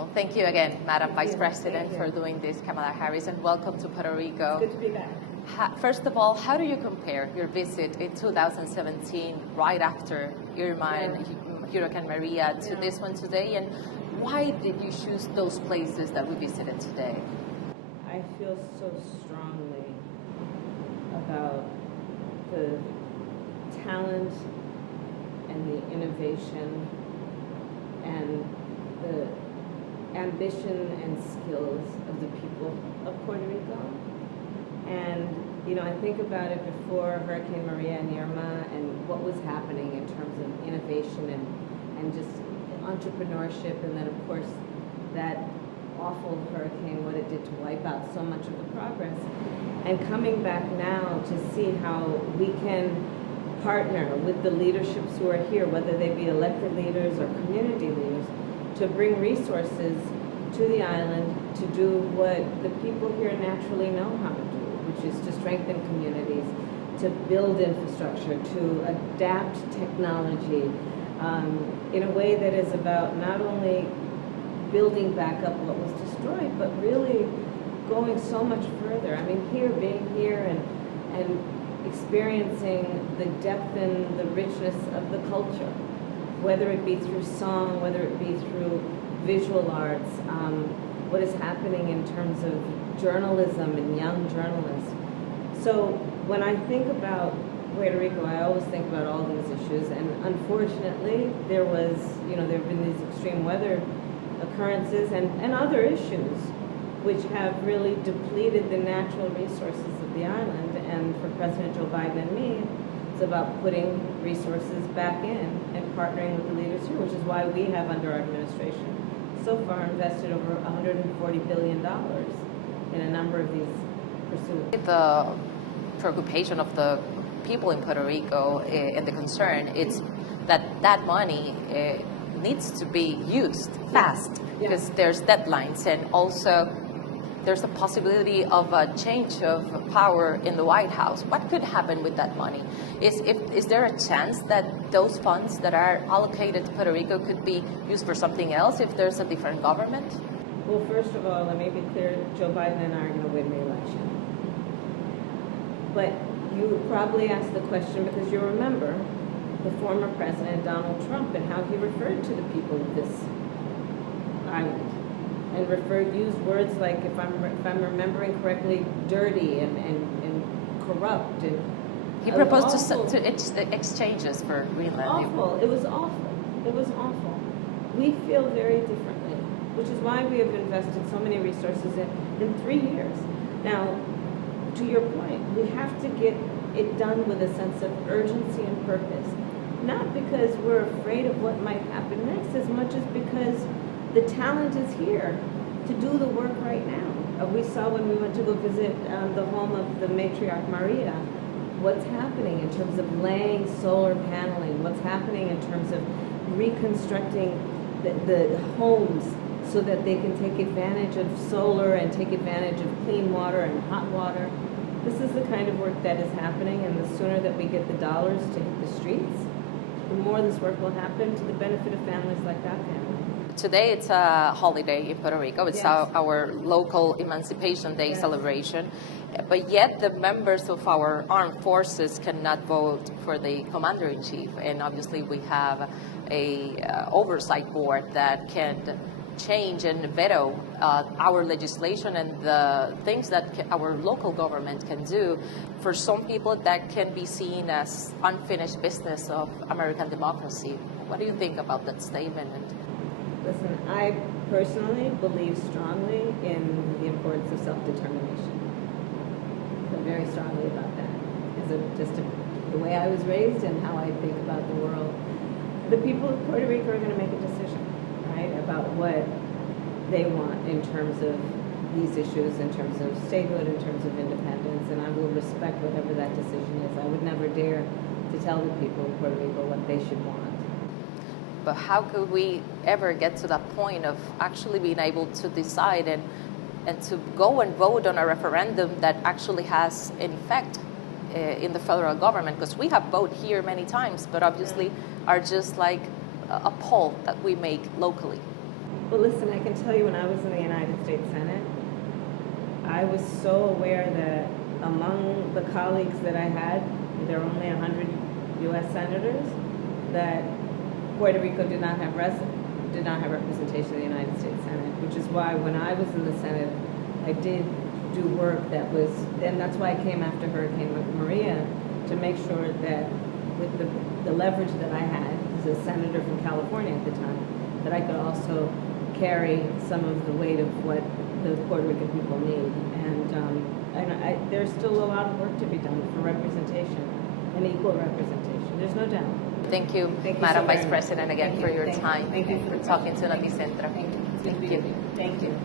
Well, thank you again, Madam Vice President, for doing this, Kamala Harris, and welcome to Puerto Rico. It's good to be back. First of all, how do you compare your visit in 2017, right after Irma and Hurricane Maria, to this one today, and why did you choose those places that we visited today? I feel so strongly about the talent and the innovation and the ambition and skills of the people of Puerto Rico. And, you know, I think about it before Hurricane Maria and Irma and what was happening in terms of innovation and just entrepreneurship, and then, of course, that awful hurricane, what it did to wipe out so much of the progress. And coming back now to see how we can partner with the leaderships who are here, whether they be elected leaders or community leaders, to bring resources to the island to do what the people here naturally know how to do, which is to strengthen communities, to build infrastructure, to adapt technology in a way that is about not only building back up what was destroyed, but really going so much further. I mean, being here and experiencing the depth and the richness of the culture, whether it be through song, whether it be through visual arts, what is happening in terms of journalism and young journalists. So when I think about Puerto Rico, I always think about all these issues, and unfortunately there have been these extreme weather occurrences and other issues which have really depleted the natural resources of the island. And for President Joe Biden and me, it's about putting resources back in and partnering with the leaders here, which is why we have, under our administration, so far invested over $140 billion in a number of these pursuits. The preoccupation of the people in Puerto Rico and the concern is that money needs to be used fast, because there's deadlines, and also there's a possibility of a change of power in the White House. What could happen with that money? Is there a chance that those funds that are allocated to Puerto Rico could be used for something else if there's a different government? Well, first of all, let me be clear, Joe Biden and I are going to win the election. But you probably asked the question because you remember the former President Donald Trump and how he referred to the people of this island, and used words like, if I'm remembering correctly, dirty and corrupt. And he proposed to exchanges for Greenland. Awful. It was awful. It was awful. We feel very differently, which is why we have invested so many resources in 3 years. Now, to your point, we have to get it done with a sense of urgency and purpose. Not because we're afraid of what might happen next, as much as because the talent is here to do the work right now. We saw when we went to go visit the home of the matriarch Maria, what's happening in terms of laying solar paneling, what's happening in terms of reconstructing the homes so that they can take advantage of solar and take advantage of clean water and hot water. This is the kind of work that is happening, and the sooner that we get the dollars to hit the streets, the more this work will happen to the benefit of families like that family. Today it's a holiday in Puerto Rico. It's our local Emancipation Day celebration. But yet the members of our armed forces cannot vote for the commander-in-chief. And obviously we have a oversight board that can change and veto our legislation and the things that our local government can do. For some people, that can be seen as unfinished business of American democracy. What do you think about that statement? Listen, I personally believe strongly in the importance of self-determination. I feel very strongly about that. It's the way I was raised and how I think about the world. The people of Puerto Rico are going to make a decision, right, about what they want in terms of these issues, in terms of statehood, in terms of independence, and I will respect whatever that decision is. I would never dare to tell the people of Puerto Rico what they should want. But how could we ever get to that point of actually being able to decide and to go and vote on a referendum that actually has an effect in the federal government? Because we have voted here many times, but obviously are just like a poll that we make locally. Well, listen, I can tell you when I was in the United States Senate, I was so aware that among the colleagues that I had, there were only 100 U.S. senators, that Puerto Rico did not have representation in the United States Senate, which is why when I was in the Senate, I did do work that was, and that's why I came after Hurricane Maria, to make sure that with the leverage that I had as a senator from California at the time, that I could also carry some of the weight of what the Puerto Rican people need. And there's still a lot of work to be done for representation and equal representation. There's no doubt. Thank you, Madam Vice President, again, for your time. Thank you for talking to Noticentro. Thank you. Thank you.